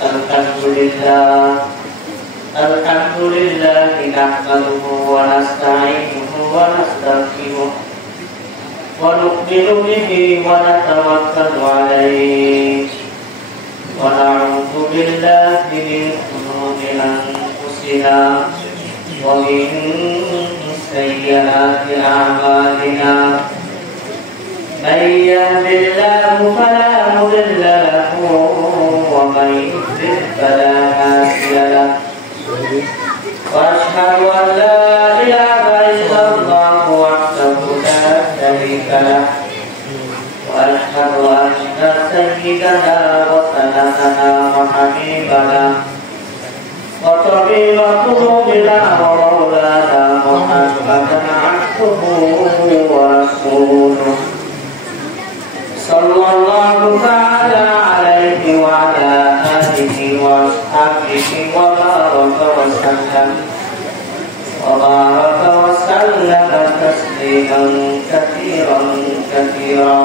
Alhamdulillah nahmaduhu wa nasta'inuhu wa nastaghfiruh wa nu'minu bihi wa natawakkalu alayhi wa na'udzu billahi min shururi anfusina wa min sayyiati a'malina. Man yahdihillahu fala mudilla lahu wa man yudlil fala hadiya lahu. وأشهد أن لا إله إلا الله وحده لا شريك له وأشهد أن سيدنا وسندنا وحبيبنا وطبيب قلوبنا ومولانا محمدا عبده ورسوله صلى الله تعالى عليه وعلى آله وأصحابه وبارك وسلم تسليما كثيرا كثيرا.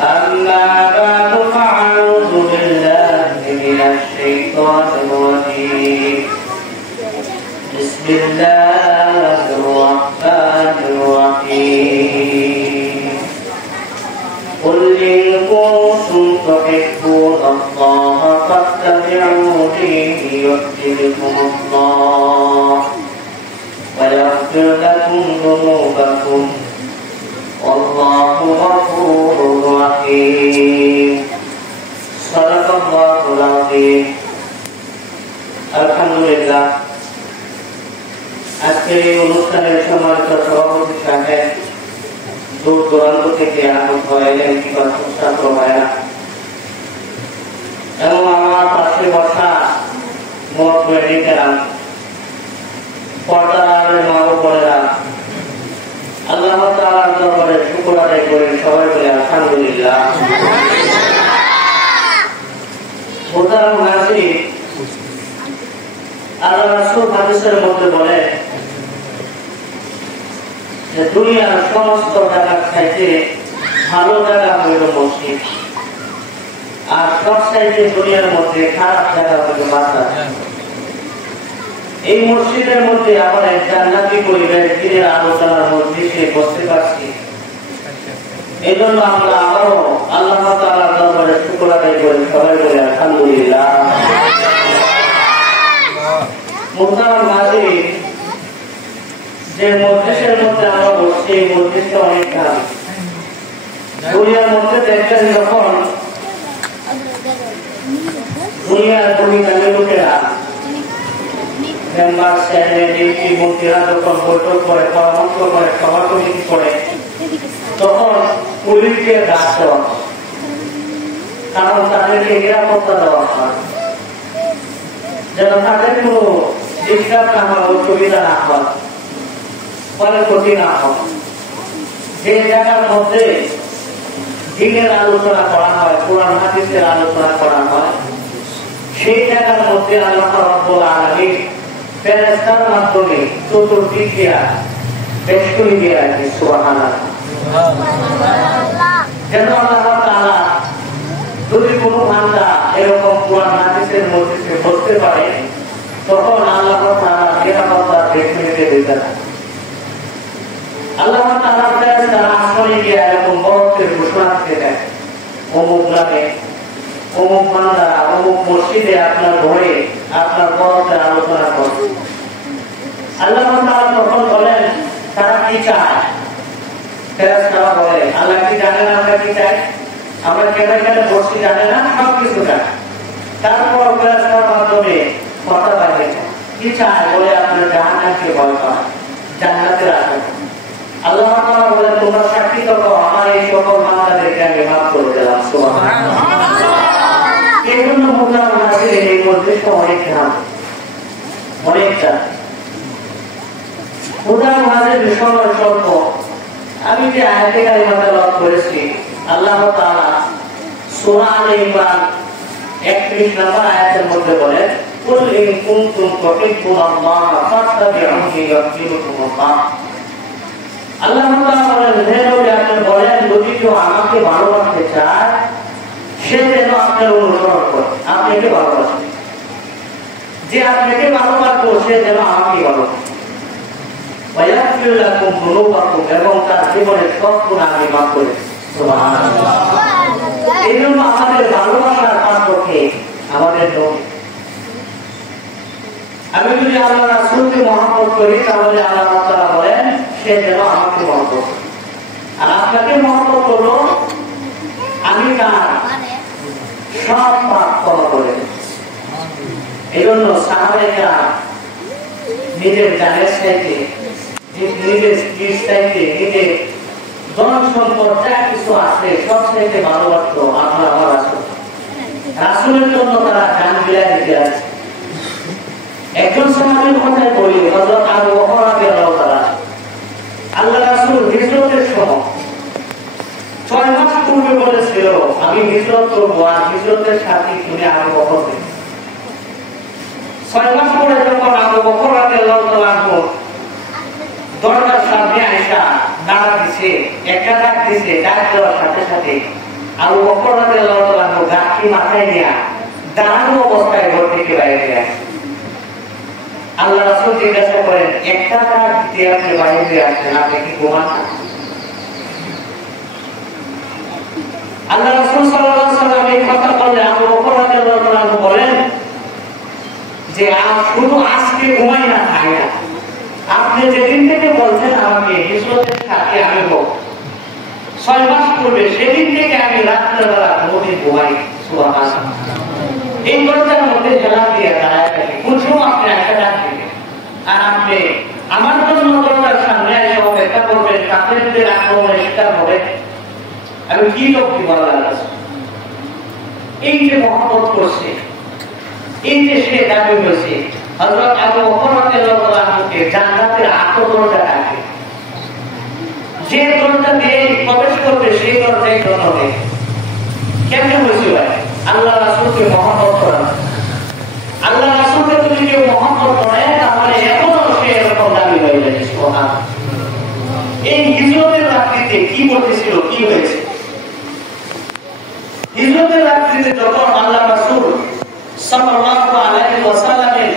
أما بعد فأعوذ بالله من الشيطان الرجيم. بسم الله الرحمن الرحيم. قل إن كنتم تحبون الله فاتبعوني يحببكم الله ويغفر لكم ذنوبكم والله غفور رحيم. صدق الله العظيم. আলহামদুলিল্লাহ, আজকের এই অনুষ্ঠানের সম্মানিত সভাপতি সাহেব, দূর দূরান্ত থেকে আগত হলেন কিংবা সুস্বাস্থ্য ভাইরা এবং আমার পাশে বসা মেডিকেল পর্দার মা ও বোনেরা, আল্লাহ তাআলার দরবারে শুকর আদায় করে সবাই বলে আলহামদুলিল্লাহ। মুহতারাম হাজির, আল্লাহ রাসূল হাদিসের মধ্যে বলে যে দুনিয়ার সমস্ত জায়গার চাইতে ভালো জায়গা হইল মসজিদ, আর সব চাইতে দুনিয়ার মধ্যে খারাপ জায়গা হইল মাদ্রাসা। এই মসজিদের মধ্যে আবার এক জান্নাতি পরিবেশ দিনের আলোচনার মধ্যে সে বসতে পারছি। এই জন্য আমরা আবারও আল্লাহ তাআলার দরবারে শুকর আদায় করি, সবাই বলে আলহামদুলিল্লাহ। মুহতারাম হাজির, যে মজলিসের মধ্যে আমরা বসছি এই মজলিসটা অনেক দাম। দুনিয়ার মধ্যে দেখবেন যখন দুনিয়ার ধনী দামি লোকেরা মেম্বার চেয়ারম্যান এমপি মন্ত্রীরা যখন বৈঠক করে, পরামর্শ করে, সভা কমিটি করে, তখন পুলিশকে ডাক দেওয়া, কারণ তাদেরকে নিরাপত্তা দেওয়া হয় যেন তাদের কোনো ডিস্টার্ব না হয়, অসুবিধা না হয়, ফলে ক্ষতি না হয়। যে জায়গার মধ্যে দিনের আলোচনা করা হয়, কোরআন হাদিসের আলোচনা করা হয়, সেই জায়গার মধ্যে আল্লাহ রাব্বুল আলামিন ফেরেশতার মাধ্যমে চতুর্দিক দিয়া বেষ্টনী দিয়ে রাখে। সুবহানাল্লাহ। যেন আল্লাহ তাআলা যদি কোনো বান্দা এরকম কোরআন হাদিসের মধ্যে বসতে পারে, তখন আল্লাহ তাআলা নিরাপত্তা বেষ্টনীতে দিতেন। আল্লাহ তাআলা ফেরেশতারা আসমানে গিয়ে এরকম বরকতের ঘোষণা দিতে দেন, অমুক গ্রামে অমুক বান্দা অমুক মসজিদে আপনার ঘরে আপনার বরকতের আলোচনা করবে। আল্লাহ তাআলা তখন বলেন তারা কি চায়? ফেরেশতারা বলে আল্লাহ কি জানেন আমরা কি চাই, আমরা কেন কেন বসছি জানে না, সব কিছু জানে। তারপর ফেরেশতার মাধ্যমে কথা বলে কি চায়, বলে আপনার জাহান্নামকে ভয় পায়, জান্নাতে রাখেন। আল্লাহ তাআলা বলেন তোমরা সাক্ষী থাকো আমার এই সকল বান্দাদেরকে আমি মাফ করে দিলাম। সুবহানাল্লাহ। এই জন্য মুহতারাম হাজির, এই মজলিসটা অনেক দাম, অনেকটা। মুহতারাম হাজির, সময় স্বল্প। আমি যে আয়াতে কারিমা তেলাওয়াত করেছি, আল্লাহ তাআলা সূরা আলে ইমরান 31 নম্বর আয়াতের মধ্যে বলেন কুল ইন কুনতুম তুহিব্বুনাল্লাহা ফাত্তাবিউনি ইউহিব্বুকুমুল্লাহ। আল্লাহ তাআলা বলেন হে নবী, আপনি বলেন যদি কেউ আমাকে ভালোবাসতে চায় সে যেন আপনার অনুসরণ করে, আপনাকে ভালোবাসে। যে আপনাকে ভালোবাসবো সে যেন আমাকে ভালোবাসে। এবং তার জীবনের সব গুনাহ আমি মাফ করে দেব। এই জন্য আমাদের ভালোবাসার পাত্রকে আমাদের নবী। আমি যদি আল্লাহ রাসূলকে মহব্বত করি তাহলে আল্লাহ তাআলা বলেন সে যেন আমাকে মহব্বত করে। আর আপনাকে মহব্বত করলো আমি তার সব পাপ ক্ষমা করে দেব। এই জন্য সাহাবায়েরা নিজের জানের চাইতে, নিজের স্ত্রীর চাইতে, নিজের ধন সম্পদ যা কিছু আছে সব চাইতে ভালোবাসতো আমার রাসূল। রাসূলের জন্য তারা জান বিলাই দিতে আছে। একজন সাহাবীর কথাই বলি, হযরত আবু বকর রাদিয়াল্লাহু তাআলা। আল্লাহ রাসূল হিজরতের সময় 6 মাস পূর্বে বলেছিল আমি হিজরত করবো, আর হিজরতের সাথে তুমি আবু বকর। 6 মাস পরে যখন আবু বকর রাদিয়াল্লাহু তাআলা দরজার সামনে আয়েশা ডাক দিছে, একটা ডাক দিছে, ডাক দেওয়ার সাথে সাথে আবু বকর রাদিয়াল্লাহু তাআলা গাছটি মাথায় নিয়ে দাঁড়ানো অবস্থায় ঘর থেকে বাইরে আসে। আল্লাহ রাসূল জিজ্ঞাসা করেন একটা ডাক দিতে আপনি বাইরে আসেন, আপনি কি ঘুমান? আল্লাহ রাসূল সাল্লাল্লাহু আলাইহি ওয়াসাল্লাম এই কথা বলে আবু বকর রাদিয়াল্লাহু তাআলা বলেন যে শুধু আজকে ঘুমাই না, খাই না, আপনি যেদিন থেকে বলছেন আমাকে হিজরতের সাথে আমি হোক 6 মাস পূর্বে, সেদিন থেকে আমি রাত্রেবেলা কোনোদিন ঘুমাই। সুবহানাল্লাহ। এই দরজার মধ্যে হেলান দিয়ে দাঁড়ায় থাকি, বুঝুন আপনি একটা ডাক দিবেন, আর আপনি আমার জন্য দরজার সামনে এসে অপেক্ষা করবেন, কাফেরদের আক্রমণের শিকার হবে। আমি কি লোক দিব আল্লাহ? এই যে মহব্বত করছে, এই যে সে দাবি হয়েছে, হযরত আবু বকর রাদিয়াল্লাহু তাআলা আনহুকে জান্নাতের আলো দরজা থাকে, যে দরজা দিয়ে প্রবেশ করবে সেই দরজায় ঢোকে। কেমনে হয়েছে ভাই? আল্লাহ রাসূলকে মহব্বত করা। আল্লাহ রাসূলকে যদি কেউ মহব্বত করে তাহলে এখনো সে এরকম দাবি হয়ে যাবে। সুবহানাল্লাহ। এই হিজরতের রাত্রিতে কি বলতেছিল, কি হয়েছে? হিজরতের রাত্রিতে যখন আল্লাহ রাসূল সাল্লাল্লাহু আলাইহি ওয়াসাল্লামের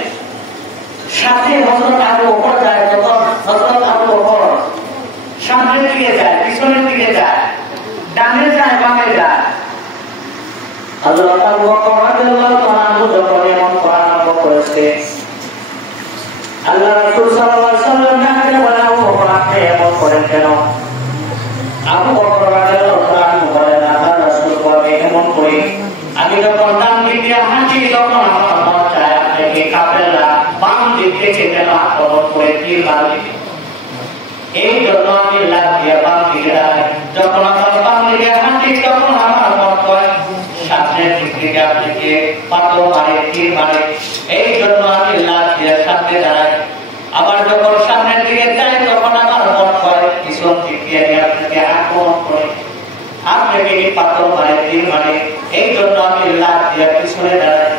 সাথে হযরত আবু বকর যায়, তখন হযরত আবু বকর সামনের দিকে যায়, পিছনের দিকে যায়, ডানে যায়, বামে যায়। হযরত আবু বকর রাদিয়াল্লাহু তাআলা যখন এমন আরম্ভ করেছে, আল্লাহ রাসূল সাল্লাল্লাহু আলাইহি ওয়াসাল্লাম ডাকে বলেন আবু বকর আপনি এমন করেন কেন? আবু বকর রাদিয়াল্লাহু তাআলা বলেন আল্লাহ রাসূল বলে এমন করি, আমি যখন ডান দিকে হাঁটি তখন আমার মন চায় আপনাকে কাফেররা বাম দিক থেকে যেন আক্রমণ করে তীর মারে। এই জন্য আমি লাফ দিয়ে বাম দিকে দাঁড়াই। যখন আমার বাম দিকে হাঁটি তখন আমার মন কয় সামনের দিক থেকে আপনাকে পাথর মারে, তীর মারে। এই জন্য আমি লাফ দিয়ে সামনে দাঁড়াই। আবার যখন সামনের দিকে যাই তখন আমার মন কয় পিছন দিক দিয়ে আপনাকে আক্রমণ করে, আপনাকে পাথর মারে, তীর মারে। এই জন্য আমি লাফ দিয়ে পিছনে দাঁড়াই।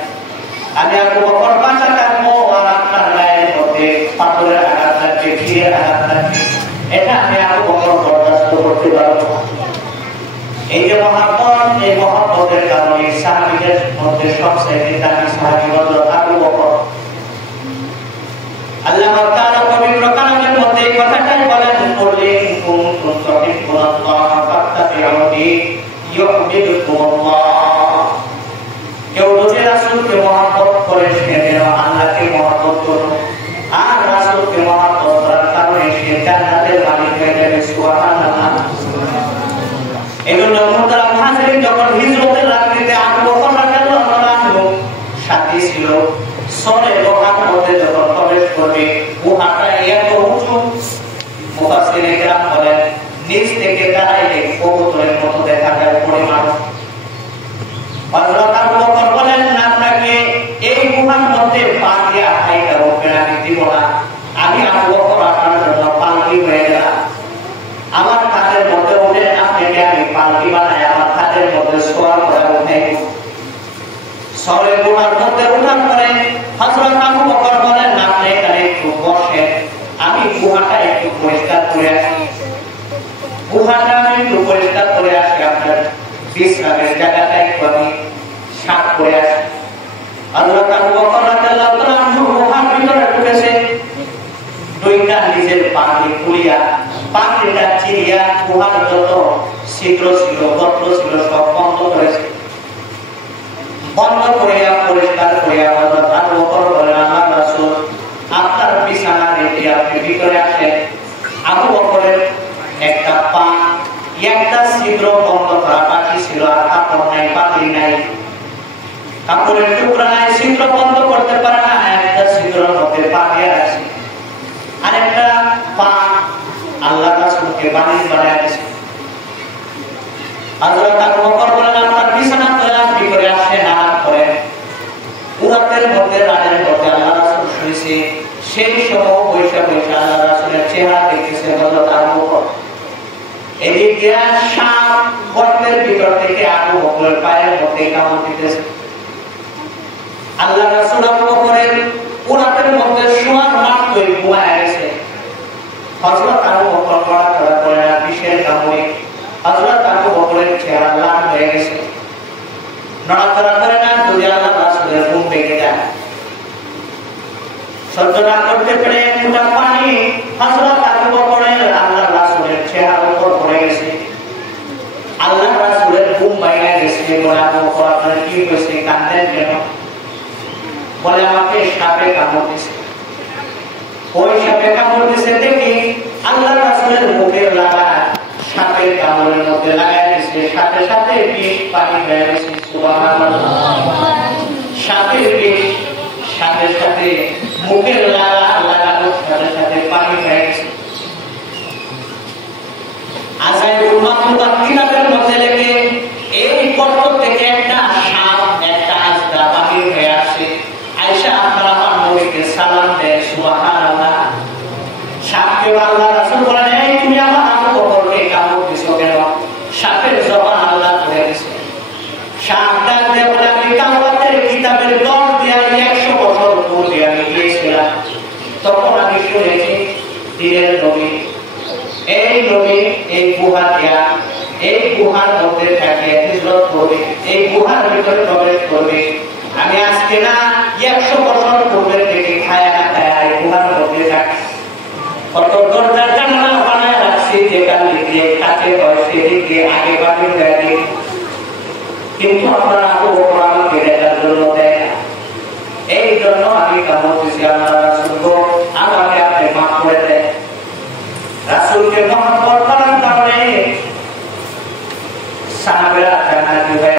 আমি আবু বকর বাঁচা থাকবো, আর আপনার গায়ের মধ্যে পাথরের আঘাত লাগছে, তীরের আঘাত লাগছে, এটা আমি আবু বকর বরদাস্ত করতে পারবো। এই যে মহব্বত, এই মহব্বতের কারণে সাহাবীদের মধ্যে সবচেয়ে দামি সাহাবী হযরত আবু বকর। আল্লাহ তাআলা পবিত্র কালামের মধ্যে এই কথাটাই বলেন, বললেন কুনতুম তুহিব্বুনাল্লাহ ফাত্তাবিউনি ইউহিব্বুকুমুল্লাহ। কেউ যদি রাসূলকে মহব্বত করে সে যেন আল্লাহকে মহব্বত করে, আর রাসূলকে মহব্বত করার কারণে সে জান্নাতের মালিক হয়ে যাবে। সুবহানাল্লাহ। এজন্য মুহতারাম হাজিরিন, যখন হিজরতের রাত্রিতে আবু বকর রাদিয়াল্লাহু আনহু সাথী ছিল, সরে গুহার মধ্যে যখন প্রবেশ করবে, গুহাটা এত উঁচু, মুফাসসিরিনে কেরাম বলেন নিচ থেকে দাঁড়াইলে কবুতরের মতো দেখা যায় পরিমাণ। হযরত আবু বকর বলেন আপনাকে এই গুহার মধ্যে পা দিয়ে আটকাইতে হবে, আমি দিব না। আমি আবু বকর আপনার জন্য পালকি হয়ে গেলাম, আমার কাঁধের মধ্যে উঠে আপনাকে আমি পালকি বানাই আমার কাঁধের মধ্যে সোয়ার করে উঠাই। সরে গুহার মধ্যে উঠার পরে হযরত আবু বকর বলেন আপনি এখানে একটু বসেন, আমি গুহাটা একটু পরিষ্কার করে আসি। গুহাটা আমি একটু পরিষ্কার করে আসি, আপনার বিশ্রামের জায়গাটা একটু আমি করে আসে। হযরত আবু বকর রাদিয়াল্লাহু তাআলা আনহু গুহার ভিতরে ঢুকেছে, দুইটা নিজের পানি খুলিয়া পানিটা চিরিয়া গুহার যত ছিদ্র ছিল গর্ত ছিল সব বন্ধ করেছে। বন্ধ করিয়া পরিষ্কার করিয়া হযরত আবু বকর বলেন, আল্লাহর রাসূল আপনার বিছানা রেখে আপনি ভিতরে আসেন। আবু বকরের একটা পা একটা ছিদ্র বন্ধ করা বাকি ছিল, আর কাপড় নাই, পাগড়ি নাই, কাপড়ের টুকরা নাই, ছিদ্র বন্ধ করতে পারে না, একটা ছিদ্রের মধ্যে পা দিয়ে আছে, আর একটা পা আল্লাহ রাসূলকে বালিশ বানায় দিয়েছে। হযরত আবু বকর বলেন, আপনার বিছানা তৈরি ভিতরে আসেন, আর করেন। উরাতের মধ্যে রাতের মধ্যে আল্লাহ রাসূল শুনেছে, সেই সময় বৈশা বৈশা আল্লাহ রাসূলের চেহারা দেখতেছে হযরত আবু বকর। এদিক দিয়া সাপ গর্তের ভিতর থেকে আবু বকরের পায়ের মধ্যে কামড় দিতেছে। আল্লাহ রাসূল আবু বকরের উরাতের মধ্যে শোয়ার মাত্র ঘুমায় গেছে। হযরত আবু বকর নড়াচড়া করে না, বিষের কামড়ে হযরত আবু বকরের চেহারা লাল হয়ে গেছে, নড়াচড়া করে না। যদি আল্লাহ রাসূলের ঘুম ভেঙে যায়, সহ্য না করতে পেরে একটা পানি হযরত আবু বকরের আল্লাহ রাসূলের চেহারার উপর পড়ে গেছে। আল্লাহ রাসূলের ঘুম ভেঙে গেছে। বলে, আবু বকর আপনার কি হয়েছে, কাঁদেন কেন? বলে, আমাকে সাপে কামড় দিয়েছে। ওই সাপে কামড় দিয়েছে দেখি আল্লাহ রাসূলের মুখের লাগা সাপের কামড়ের মধ্যে লাগাই দিয়েছে, সাথে সাথে বিষ পানি হয়ে গেছে। সুবহানাল্লাহ। সাপের বিষ সাথে সাথে মুখের লাগা লাগানোর সাথে সাথে পানি হয়ে গেছে। আযাইবুল মাকতুবা কিতাবের মধ্যে লেখে, এই গর্ত থেকে একটা সাপ একটা আজদা বাহির হয়ে আসে। আয়েশা আপনার আমার নবীকে সালাম দেয়। সুবহানাল্লাহ। সাপকে আল্লাহ রাসূল বলেন, এই তুমি আমার আবু বকরকে কামড় দিছো কেন? সাপের জবান আল্লাহ করে দিয়েছে। সাপ ডাক দিয়ে বলে, আমি তাওরাতের কিতাবের 10 দিয়ে 100 বছর পূর্বে আমি গিয়েছিলাম, তখন আমি শুনেছি দিনের নবী এই গুহা দিয়া এই গুহার মধ্যে থাকিয়ে হিজরত করবে, এই গুহার ভিতরে প্রবেশ করবে। আমি আজকে না 100 বছর পূর্বে থেকে খায়া না খায়া এই গুহার মধ্যে থাকি, কত দরজার জানালা বানায় রাখছি, যেখান দিয়ে কাছে বয়সে দিকে আগে বাড়ি হয়ে, কিন্তু আপনারা আবু বকর আমাকে দেখার জন্য দেয় না। এই জন্য আমি কামড় দিছি। আল্লাহ